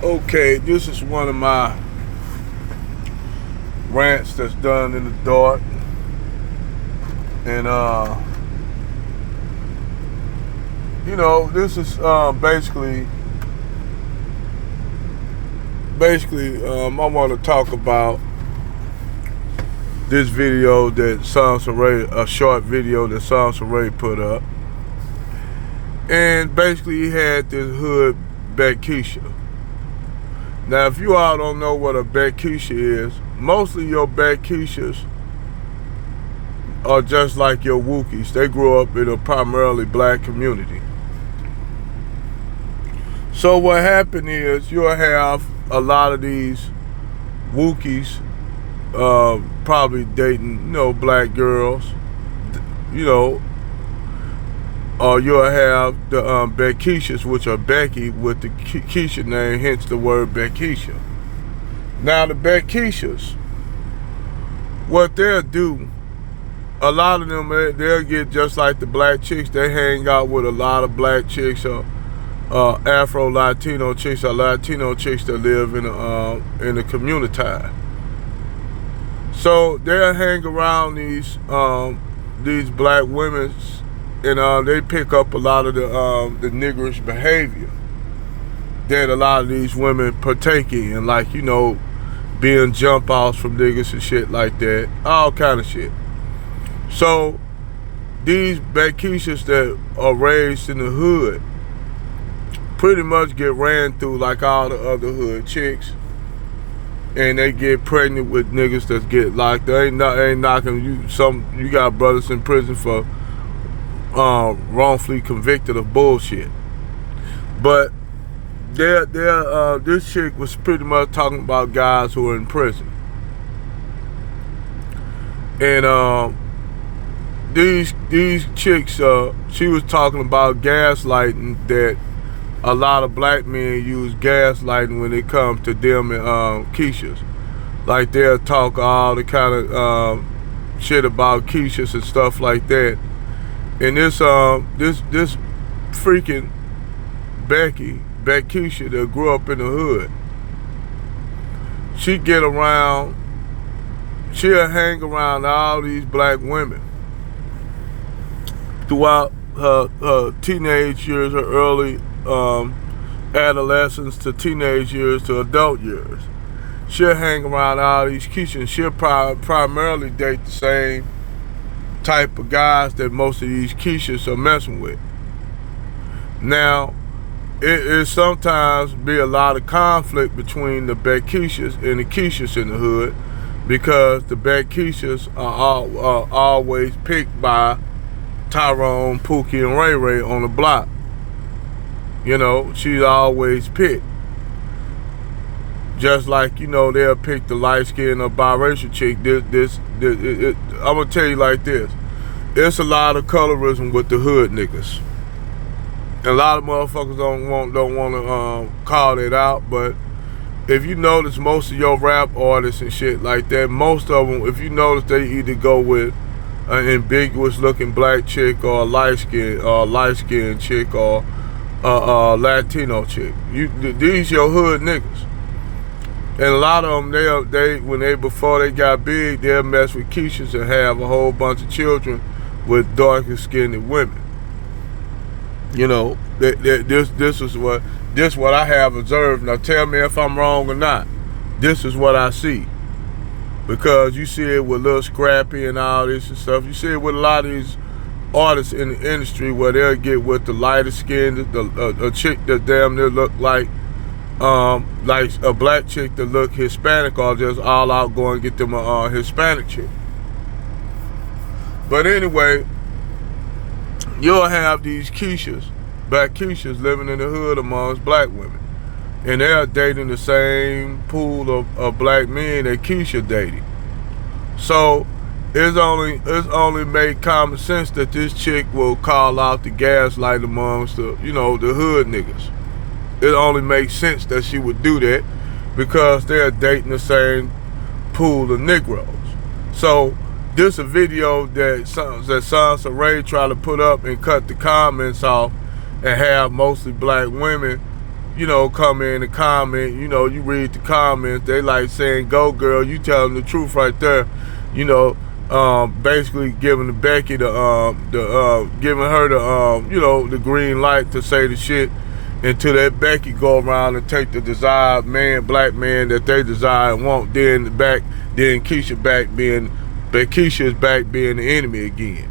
Okay, this is one of my rants that's done in the dark. And this is I want to talk about this video that Sansa Ray, a short video that Sansa Ray put up. And basically he had this hood Beckisha. Now, if you all don't know what a Beckisha is, mostly your Beckishas are just like your Wookiees. They grew up in a primarily black community. So what happened is you'll have a lot of these Wookiees probably dating, black girls, or you'll have the Beckishas, which are Becky with the Keisha name, hence the word Beckisha. Now the Beckishas, what they'll do, a lot of them, they'll get just like the black chicks. They hang out with a lot of black chicks or Afro-Latino chicks or Latino chicks that live in the community. So they'll hang around these black women, and they pick up a lot of the niggerish behavior that a lot of these women partake in, like being jump offs from niggas and shit like that, all kind of shit. So these Beckishas that are raised in the hood pretty much get ran through like all the other hood chicks, and they get pregnant with niggas that get locked. They ain't knocking you. You got brothers in prison for wrongfully convicted of bullshit. But this chick was pretty much talking about guys who are in prison, and these chicks, she was talking about gaslighting, that a lot of black men use gaslighting when it comes to them and Keishas. Like they'll talk all the kind of shit about Keishas and stuff like that. And this freaking Beckisha that grew up in the hood, she'll hang around all these black women throughout her teenage years, her early adolescence to teenage years to adult years. She'll hang around all these Keishas. She'll primarily date the same type of guys that most of these Keishas are messing with. Now, it sometimes be a lot of conflict between the Beckishas and the Keishas in the hood, because the Beckishas are always picked by Tyrone, Pookie, and Ray Ray on the block. She's always picked. Just like, they'll pick the light-skinned or biracial chick. I'm going to tell you like this. It's a lot of colorism with the hood niggas. And a lot of motherfuckers don't want to call it out, but if you notice, most of your rap artists and shit like that, most of them, if you notice, they either go with an ambiguous-looking black chick or a light-skinned chick or a Latino chick. These your hood niggas. And a lot of them, before they got big, they'll mess with Keishas and have a whole bunch of children with darker skinned women. This is what I have observed. Now tell me if I'm wrong or not. This is what I see. Because you see it with Lil Scrappy and all this and stuff. You see it with a lot of these artists in the industry where they'll get with the lighter skinned, a chick that damn near look like a black chick that look Hispanic, or just all out go and get them a Hispanic chick. But anyway, you'll have these black Keishas living in the hood amongst black women. And they're dating the same pool of black men that Keisha dated. So it's only made common sense that this chick will call out the gaslight amongst the hood niggas. It only makes sense that she would do that because they're dating the same pool of Negroes. So this a video that Sansa Ray tried to put up and cut the comments off and have mostly black women, come in and comment. You read the comments. They like saying, "Go girl," you tell them the truth right there. Basically giving Becky giving her the green light to say the shit until that Becky go around and take the desired black man that they desire and want. Then Keisha is back being the enemy again.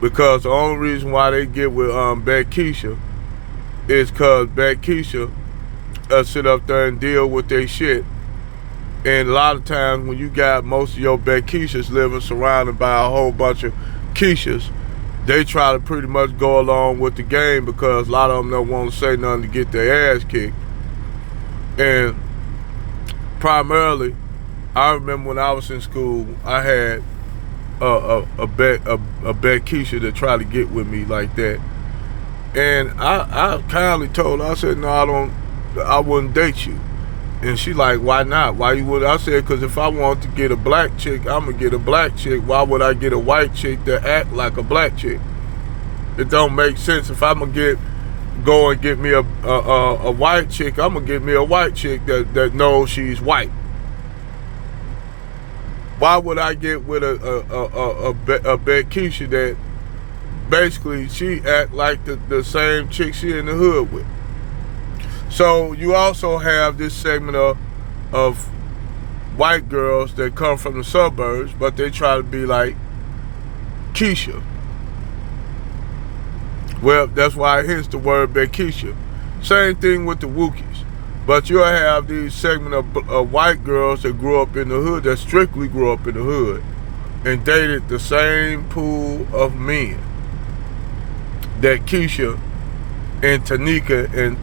Because the only reason why they get with Keisha is because Keisha sit up there and deal with their shit. And a lot of times when you got most of your Keishas living surrounded by a whole bunch of Keishas, they try to pretty much go along with the game because a lot of them don't want to say nothing to get their ass kicked. And primarily, I remember when I was in school, I had a Keisha that tried to get with me like that. And I kindly told her, I said, no, I wouldn't date you. And she like, why not? Why you would? I said, because if I want to get a black chick, I'm going to get a black chick. Why would I get a white chick that act like a black chick? It don't make sense. If I'm going to go and get me a white chick, I'm going to get me a white chick that knows she's white. Why would I get with a Keisha that basically she act like the same chick she in the hood with? So you also have this segment of white girls that come from the suburbs, but they try to be like Keisha. Well, that's why hence the word Keisha. Same thing with the Wookiees. But you'll have these segment of white girls that grew up in the hood, that strictly grew up in the hood, and dated the same pool of men that Keisha and Tanika and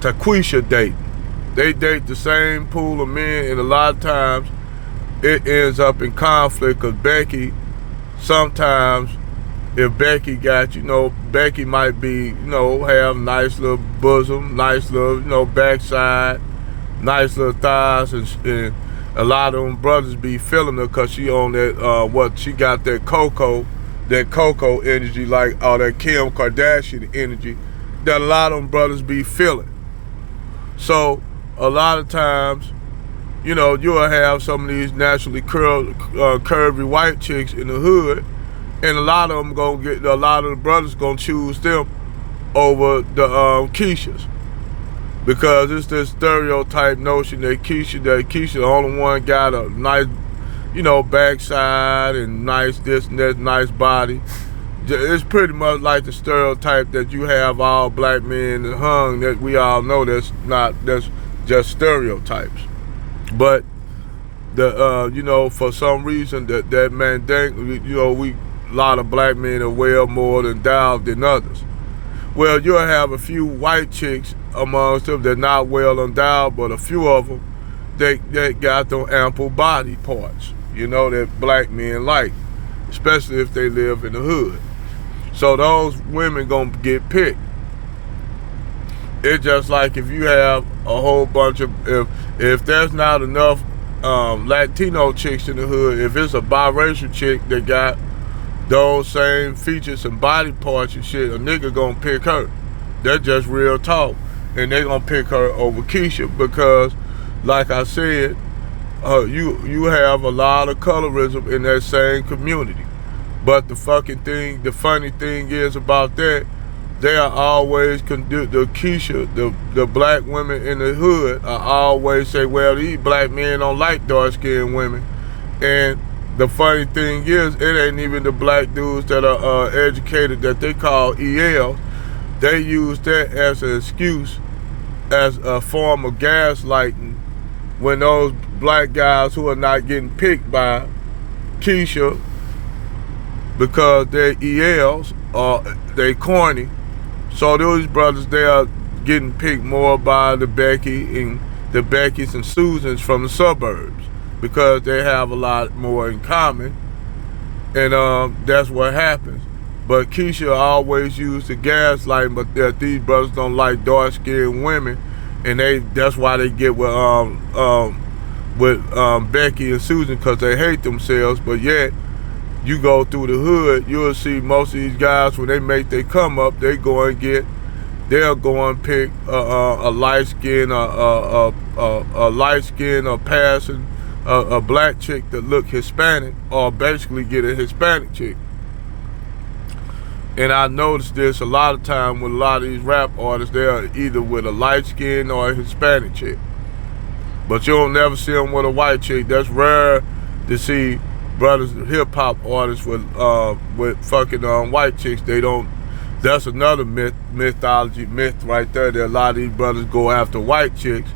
Taquisha date. They date the same pool of men, and a lot of times it ends up in conflict because Becky, sometimes if Becky got, Becky might be, have nice little bosom, nice little, backside, nice little thighs, and a lot of them brothers be feeling her because she on that, she got that Coco energy, like all that Kim Kardashian energy that a lot of them brothers be feeling. So a lot of times, you'll have some of these naturally curvy white chicks in the hood, and a lot of the brothers gonna choose them over the Keishas, because it's this stereotype notion that Keisha the only one got a nice, backside and nice this and that, nice body. It's pretty much like the stereotype that you have all black men hung, that we all know that's just stereotypes. But for some reason that man dang, a lot of black men are well more endowed than others. Well, you'll have a few white chicks amongst them that not well endowed, but a few of them that got them ample body parts, that black men like, especially if they live in the hood. So those women gonna get picked. It's just like if you have a whole bunch of, if there's not enough Latino chicks in the hood, if it's a biracial chick that got those same features and body parts and shit, a nigga gonna pick her. That's just real talk. And they gonna pick her over Keisha because, like I said, you have a lot of colorism in that same community. But the funny thing is about that, they are always, the Keisha, the black women in the hood are always say, well, these black men don't like dark-skinned women. And the funny thing is, it ain't even the black dudes that are educated that they call ELs. They use that as an excuse, as a form of gaslighting, when those black guys who are not getting picked by Keisha because they're ELs or they corny. So those brothers, they are getting picked more by the Beckys and Susans from the suburbs, because they have a lot more in common, and that's what happens. But Keisha always used the gaslighting, but that these brothers don't like dark-skinned women, and that's why they get with Becky and Susan, because they hate themselves. But yet, you go through the hood, you'll see most of these guys, when they make their come up, they go and get they'll go and pick a light skin, a light skin, or passing a black chick that look Hispanic, or basically get a Hispanic chick. And I noticed this a lot of time with a lot of these rap artists, they are either with a light skin or a Hispanic chick. But you don't never see them with a white chick. That's rare to see brothers, hip hop artists with fucking white chicks. They don't. That's another myth right there. That a lot of these brothers go after white chicks,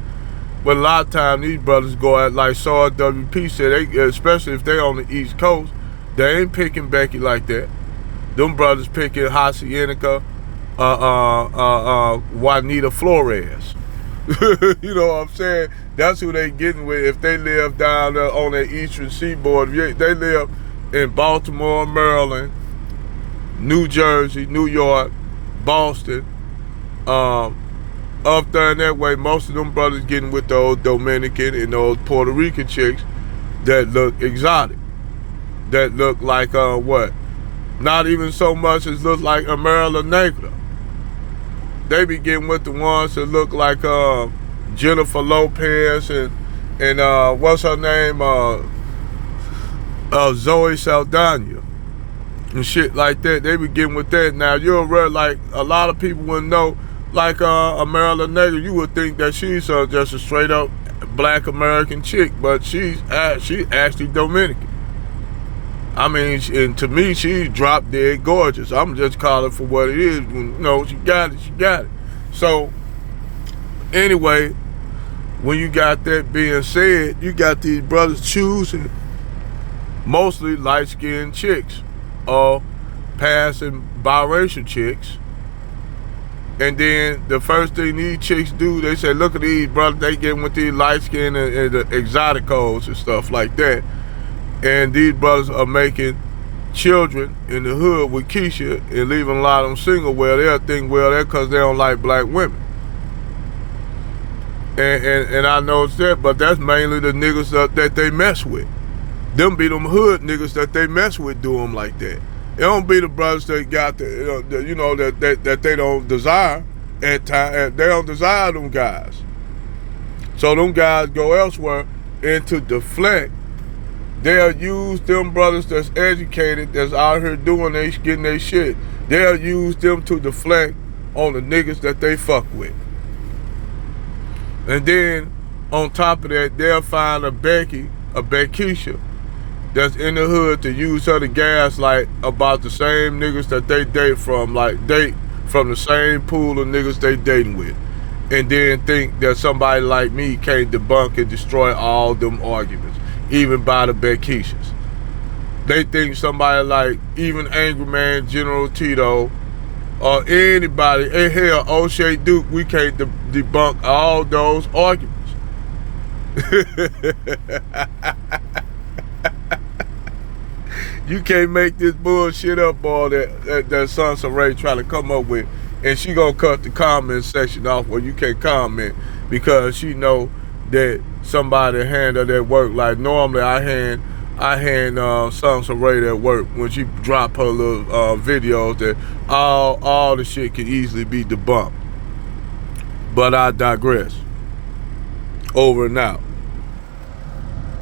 but a lot of times these brothers go at, like Saw WP said, they, especially if they on the East Coast, they ain't picking Becky like that. Them brothers picking Hacienda, Juanita Flores. You know what I'm saying? That's who they getting with. If they live down there on the eastern seaboard, they live in Baltimore, Maryland, New Jersey, New York, Boston, up there in that way, most of them brothers getting with those Dominican and those Puerto Rican chicks that look exotic, that look like what? Not even so much as look like Amerila Negra. They be getting with the ones that look like Jennifer Lopez and what's her name, Zoe Saldana and shit like that. They be getting with that. Now you'll realize, like, a lot of people wouldn't know, like Amerila Negra, you would think that she's just a straight up black American chick, but she's actually Dominican. I mean, and to me, she's drop dead gorgeous. I'm just calling for what it is. You know, she got it. So, anyway, when you got that being said, you got these brothers choosing mostly light-skinned chicks or passing biracial chicks. And then the first thing these chicks do, they say, look at these brothers, they getting with these light-skinned and the exoticos and stuff like that. And these brothers are making children in the hood with Keisha and leaving a lot of them single. Well, they'll think, well, that's because they don't like black women. And I noticed that, but that's mainly the niggas that they mess with. Them be them hood niggas that they mess with do them like that. It don't be the brothers that got that they don't desire at time. They don't desire them guys. So them guys go elsewhere and to deflect. They'll use them brothers that's educated, that's out here getting their shit. They'll use them to deflect on the niggas that they fuck with. And then, on top of that, they'll find a Beckisha, that's in the hood to use her to gaslight about the same niggas that they date from the same pool of niggas they dating with. And then think that somebody like me can't debunk and destroy all them arguments, even by the Beckishas. They think somebody like even Angry Man, General Tito, or anybody, hell, O'Shea Duke, we can't debunk all those arguments. You can't make this bullshit up, all that Sansa Ray trying to come up with, and she gonna cut the comment section off where you can't comment because she know that somebody hand her that work. Like normally I hand Sansa Ray that work when she drop her little videos that all the shit can easily be debunked. But I digress. Over and out.